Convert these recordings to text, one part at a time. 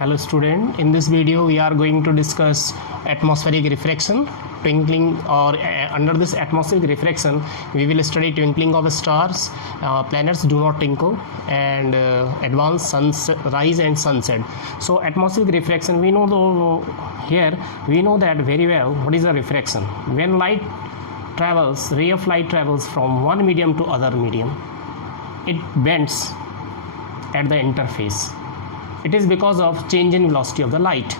Hello student, in this video we are going to discuss atmospheric refraction, twinkling, or under this atmospheric refraction we will study twinkling of stars, planets do not twinkle, and advanced sunrise and sunset. So atmospheric refraction, we know that very well. What is a refraction? When light travels, ray of light travels from one medium to other medium, it bends at the interface. It is because of change in velocity of the light,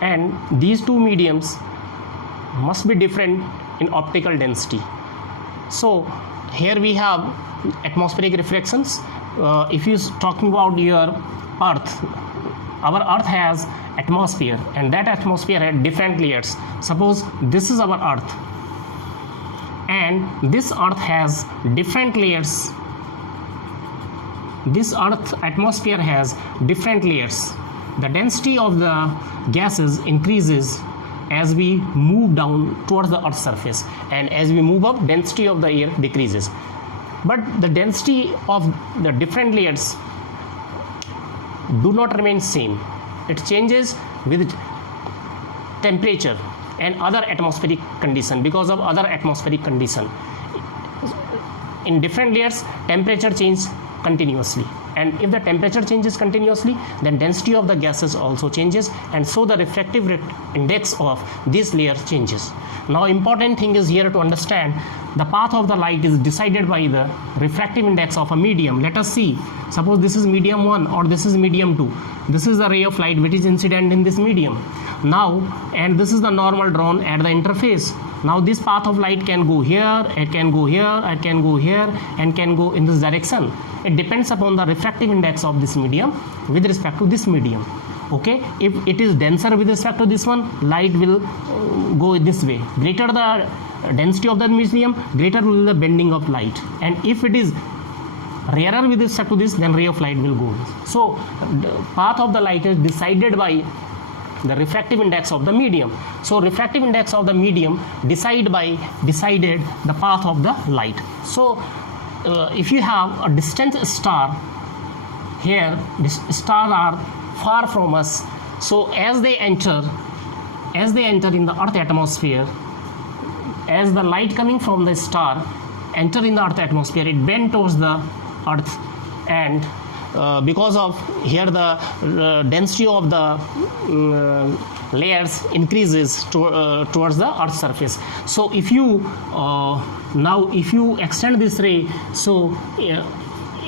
and these two mediums must be different in optical density. So here we have atmospheric refractions. If you talking about your Earth, our Earth has atmosphere, and that atmosphere had different layers. Suppose this is our Earth, and this Earth has different layers. This Earth atmosphere has different layers. The density of the gases increases as we move down towards the Earth's surface, and as we move up, density of the air decreases. But the density of the different layers do not remain same. It changes with temperature and other atmospheric condition. Because of other atmospheric condition, in different layers temperature changes continuously, and if the temperature changes continuously, then density of the gases also changes, and so the refractive index of this layer changes. Now important thing is here to understand the path of the light is decided by the refractive index of a medium. Let us see, suppose this is medium 1 or this is medium 2. This is the ray of light which is incident in this medium now, and this is the normal drawn at the interface. Now this path of light can go here, it can go here, it can go here, and can go in this direction. It depends upon the refractive index of this medium with respect to this medium. Okay, if it is denser with respect to this one, light will go this way. Greater the density of that medium, greater will be the bending of light, and if it is rarer with respect to this, then ray of light will go. So the path of the light is decided by the refractive index of the medium. So refractive index of the medium decided the path of the light. So if you have a distant star here, this stars are far from us, so as they enter in the Earth atmosphere, as the light coming from the star enter in the Earth atmosphere, it bend towards the Earth, and because of here the density of the layers increases towards the Earth's surface. So if you now if you extend this ray, so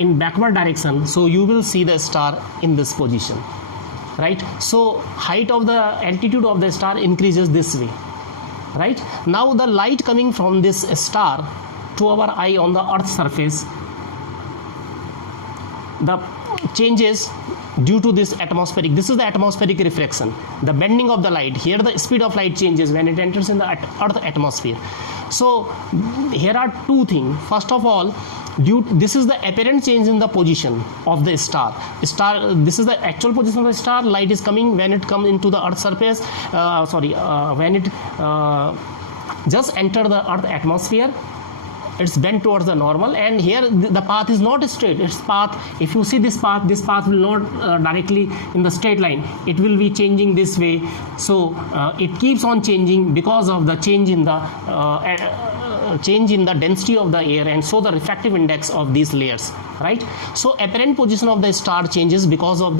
in backward direction, so you will see the star in this position, right? So height of the altitude of the star increases this way, right? Now the light coming from this star to our eye on the Earth's surface, the changes due to this atmospheric, this is the atmospheric refraction, the bending of the light. Here the speed of light changes when it enters in the Earth atmosphere. So here are two things. First of all, this is the apparent change in the position of the star. This is the actual position of the star. Light is coming when it comes into the Earth surface, when it just enter the Earth atmosphere, it's bent towards the normal, and here the path is not straight. Its path, if you see this path will not directly in the straight line. It will be changing this way. So it keeps on changing because of the change in the density of the air, and so the refractive index of these layers, right? So apparent position of the star changes because of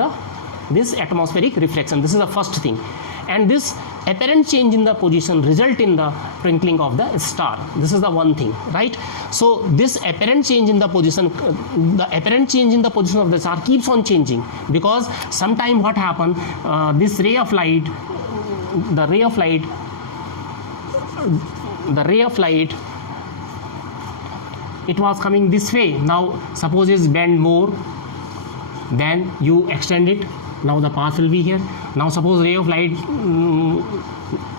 this atmospheric refraction. This is the first thing, and this apparent change in the position result in the twinkling of the star. This is the one thing, right? So this apparent change in the position, of the star keeps on changing, because sometime what happen, this ray of light, the ray of light, it was coming this way. Now suppose it's bend more, then you extend it. Now the path will be here. Now suppose ray of light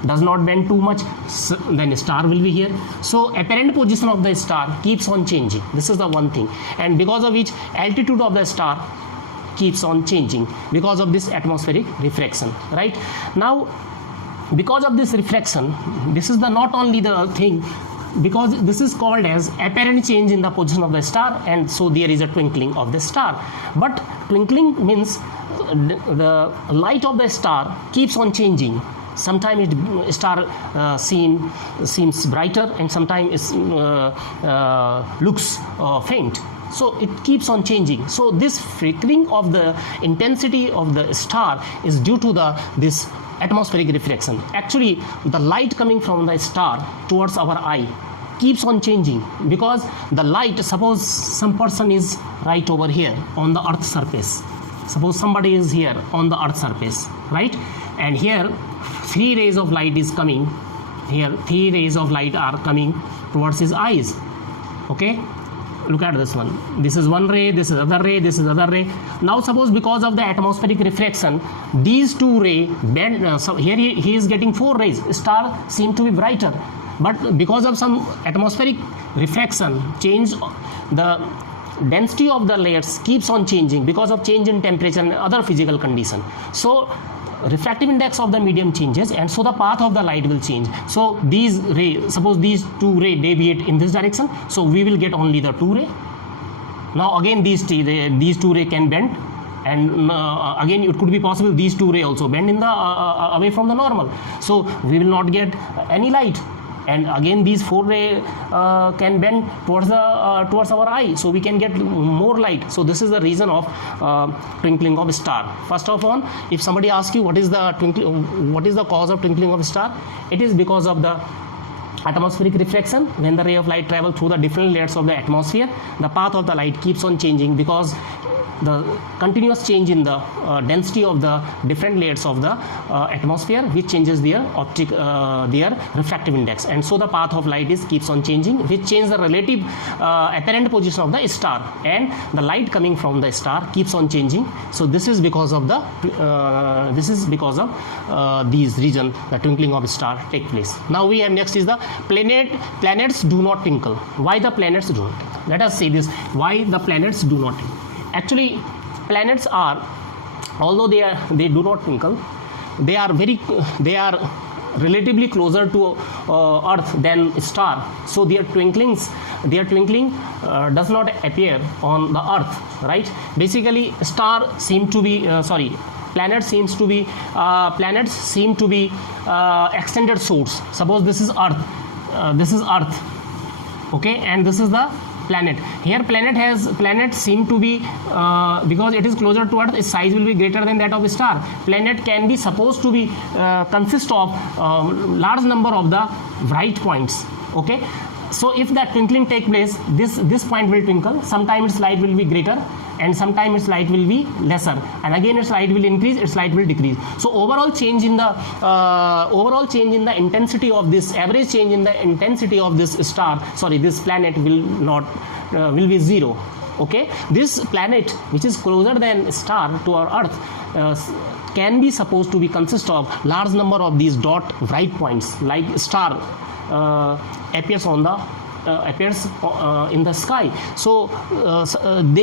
does not bend too much, then a star will be here. So apparent position of the star keeps on changing. This is the one thing, and because of which altitude of the star keeps on changing because of this atmospheric refraction, right? Now because of this refraction, this is the not only the thing because this is called as apparent change in the position of the star, and so there is a twinkling of the star. But twinkling means the light of the star keeps on changing. Sometimes it star seems brighter, and sometimes it looks faint. So it keeps on changing. So this flickering of the intensity of the star is due to this atmospheric refraction. Actually, the light coming from the star towards our eye keeps on changing, because the light, suppose some person is right over here on the earth surface, suppose somebody is here on the earth surface, right, and here 3 rays of light is coming, here 3 rays of light are coming towards his eyes. Okay, look at this one. This is one ray, this is other ray, this is other ray. Now suppose because of the atmospheric refraction, these 2 rays bend. So here he is getting 4 rays. Star seem to be brighter, but because of some atmospheric refraction change, the density of the layers keeps on changing because of change in temperature and other physical condition. So refractive index of the medium changes, and so the path of the light will change. So these rays, suppose these 2 rays deviate in this direction, so we will get only the 2 ray. Now again these 2 rays can bend, and again it could be possible these 2 rays also bend in the away from the normal, so we will not get any light. And again these 4 rays can bend towards our eye, so we can get more light. So this is the reason of twinkling of star. First of all, if somebody asks you what is the cause of twinkling of star, it is because of the atmospheric refraction. When the ray of light travel through the different layers of the atmosphere, the path of the light keeps on changing because the continuous change in the density of the different layers of the atmosphere, which changes their refractive index, and so the path of light keeps on changing, which changes the relative apparent position of the star, and the light coming from the star keeps on changing. So this is because of these reasons the twinkling of star take place. Now we have next is the planets do not twinkle. Why the planets don't? Let us say this. Why the planets do not? Actually, planets are, although they do not twinkle, they are relatively closer to Earth than star. So their twinkling does not appear on the Earth, right? Basically, planets seem to be extended source. Suppose this is Earth, okay, and this is the planet. Here planet seem to be because it is closer to Earth, its size will be greater than that of a star. Planet can be supposed to be consist of large number of the bright points. Okay, so if that twinkling take place, this point will twinkle. Sometimes its light will be greater, and sometimes its light will be lesser, and again its light will increase, its light will decrease. So overall change in the intensity of this, average change in the intensity of this planet will be 0. Okay, this planet, which is closer than star to our Earth, can be supposed to be consist of large number of these dot bright points, like star appears in the sky. So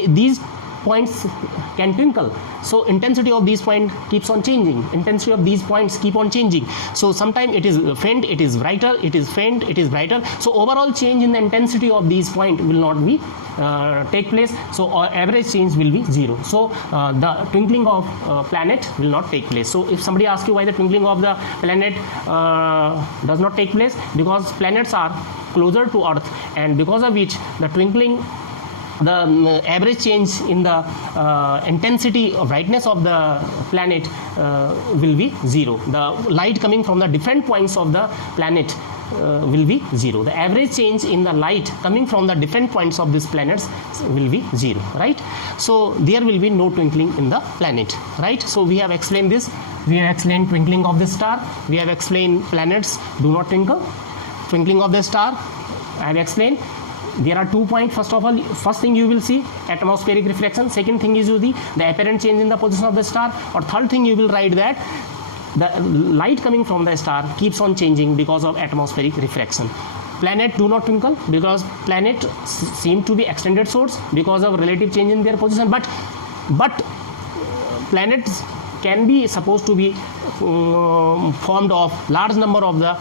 these points can twinkle. So intensity of these points keeps on changing. Intensity of these points keep on changing. So sometimes it is faint, it is brighter, it is faint, it is brighter. So overall change in the intensity of these points will not be take place. So average change will be 0. So the twinkling of planet will not take place. So if somebody asks you why the twinkling of the planet does not take place, because planets are closer to Earth, and because of which the twinkling, the average change in the intensity or brightness of the planet will be 0. The light coming from the different points of the planet will be 0. The average change in the light coming from the different points of these planets will be 0, right? So there will be no twinkling in the planet, right? So we have explained this. We have explained twinkling of the star. We have explained planets do not twinkle. Twinkling of the star, I have explained. There are 2 points. First of all, first thing you will see atmospheric refraction. Second thing is the apparent change in the position of the star. Or third thing you will write that the light coming from the star keeps on changing because of atmospheric refraction. Planet do not twinkle because planet seem to be extended source because of relative change in their position. But planets can be supposed to be formed of large number of the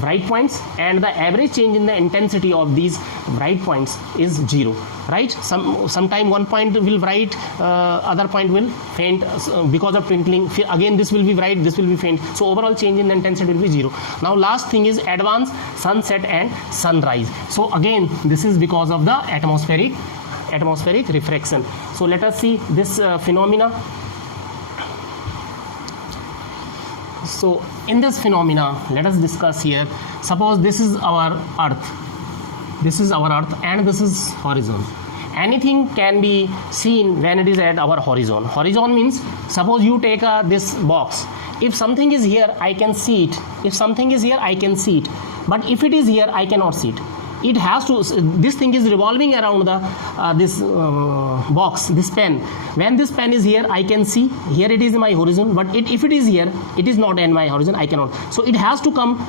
bright points, and the average change in the intensity of these bright points is 0, right? Sometime one point will bright, other point will faint because of twinkling. Again this will be bright, this will be faint. So overall change in the intensity will be 0. Now last thing is advanced sunset and sunrise. So again this is because of the atmospheric refraction. So let us see this phenomena. So in this phenomena, let us discuss here. Suppose this is our earth, and this is horizon. Anything can be seen when it is at our horizon. Horizon means, suppose you take this box. If something is here, I can see it. If something is here, I can see it. But if it is here, I cannot see it. It has to, this thing is revolving around the this box, this pen. When this pen is here, I can see, here it is my horizon, but if it is here, it is not in my horizon, I cannot. So it has to come,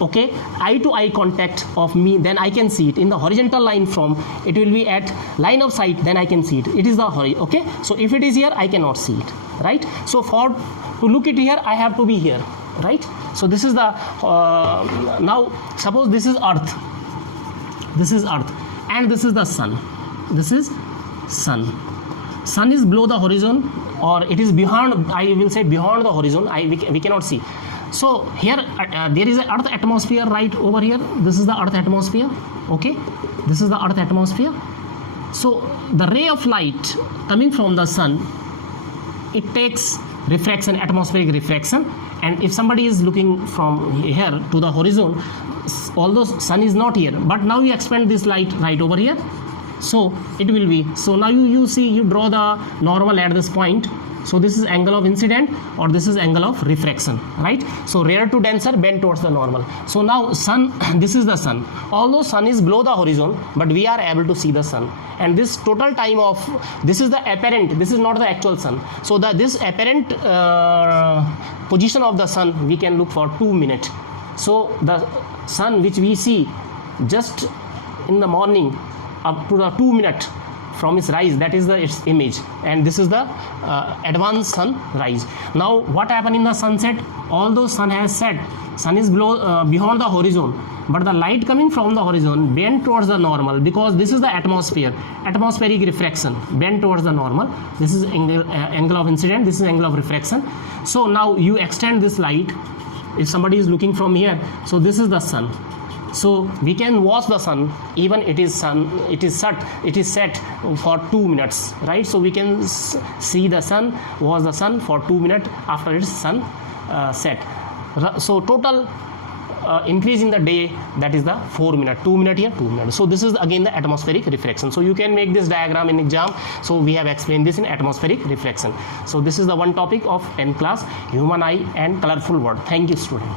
okay, eye to eye contact of me, then I can see it. In the horizontal line from, it will be at line of sight, then I can see it. It is the horizon, okay. So if it is here, I cannot see it, right? So to look it here, I have to be here, right? So this is the, now suppose this is earth. This is earth and this is the sun. This is sun. Sun is below the horizon, or it is beyond, I will say beyond the horizon. We cannot see. So here there is an earth atmosphere right over here. This is the earth atmosphere, okay. This is the earth atmosphere. So the ray of light coming from the sun, it takes refraction, atmospheric refraction, and if somebody is looking from here to the horizon, although sun is not here, but now you expand this light right over here, so it will be, so now you see, you draw the normal at this point. So this is angle of incident, or this is angle of refraction, right? So rarer to denser, bend towards the normal. So now sun, this is the sun. Although sun is below the horizon, but we are able to see the sun. And this total time of, this is the apparent, this is not the actual sun. So this apparent position of the sun, we can look for 2 minutes. So the sun which we see just in the morning up to the 2 minutes from its rise, that is its image, and this is the advanced sunrise. Now what happened in the sunset? Although sun has set, sun is below beyond the horizon, but the light coming from the horizon bent towards the normal, because this is the atmosphere, atmospheric refraction, bent towards the normal. This is angle of incident, this is angle of refraction. So now you extend this light. If somebody is looking from here, so this is the sun. So we can watch the sun, even it is set for 2 minutes, right? So we can see the sun, watch the sun for 2 minutes after its sun set. So total increase in the day, that is the 4 minutes, 2 minutes here, 2 minutes. So this is again the atmospheric refraction. So you can make this diagram in exam. So we have explained this in atmospheric refraction. So this is the one topic of 10th class, human eye and colorful world. Thank you, student.